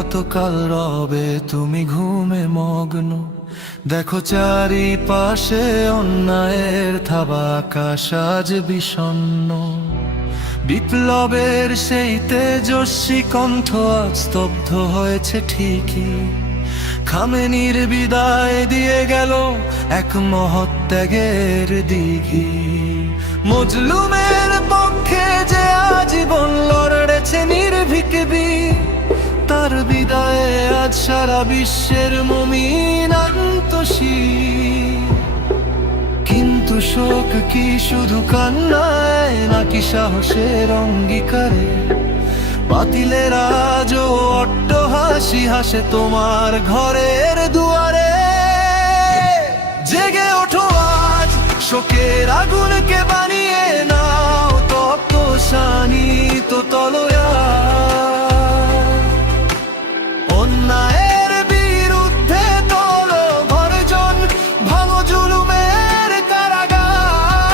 কতকাল রবে তুমি ঘুমে মগ্ন। দেখো চারিপাশে অন্যায়ের থাবা, আকাশ আজ বিষণ্ণ। বিপ্লবের সেই তেজস্বী কণ্ঠ আজ স্তব্ধ হয়েছে ঠিকই। খামেনির বিদায় দিয়ে গেল এক মহৎ ত্যাগের দিঘি। মজলুমের পক্ষে যে আজীবন লড়েছে নির্ভীক বীর, তার বিদায়ে আজ সারা বিশ্বের মুমিন আন্তশীল। কিন্তু শোক কি শুধু কান্নায়, নাকি সাহসের অঙ্গীকারে? বাতিলের আজও অট্ট হাসি হাসে তোমার ঘরের দুয়ারে। জেগে ওঠো আজ, শোকের আগুনকে বানিয়ে নাও তপ্ত শানিত তলোয়ার। অন্যায়ের বিরুদ্ধে তোলো গর্জন, ভাঙো জুলুমের কারাগার।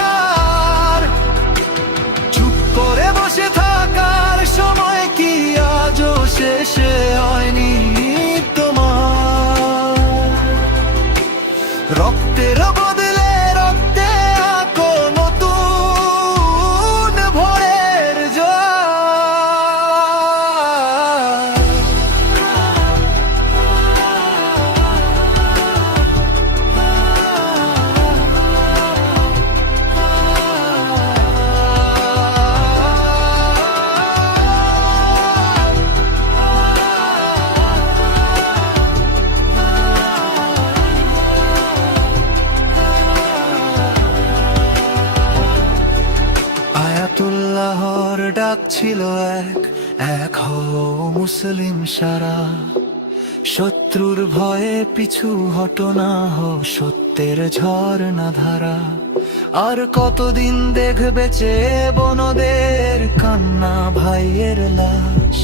চুপ করে বসে থাকার সময় কি আজও শেষে হয়নি তোমার? রক্তের বদলে রক্তে আঁকো নতুন ভোরের জোয়ার। আয়াতুল্লাহর ডাক ছিল এক হও মুসলিম সারা। শত্রুর ভয়ে পিছু হটো না, হো সত্যের ঝর্ণা ধারা। আর কতদিন দেখবে চেয়ে বনদের কান্না ভাইয়ের লাশ?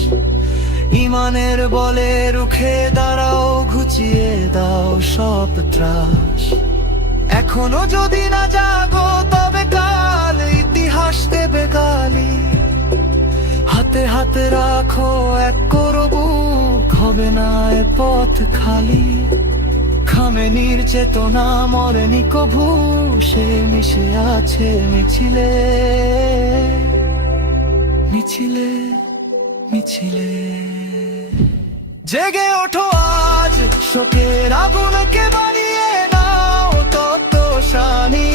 ইমানের বলে রুখে দাঁড়াও, ঘুচিয়ে দাও সব ত্রাস। এখনো যদি না জাগো তবে কাল ইতিহাস দেবে গালি। হাতে হাতে রাখো এক করবুক, হবে না এ পথ খালি। খামেনির চেতনা মরেনি কভু, সে মিশে আছে মিছিলে মিছিলে মিছিলে। জেগে ওঠো আজ, শোকের আগুনকে বানিয়ে নাও তপ্ত শানি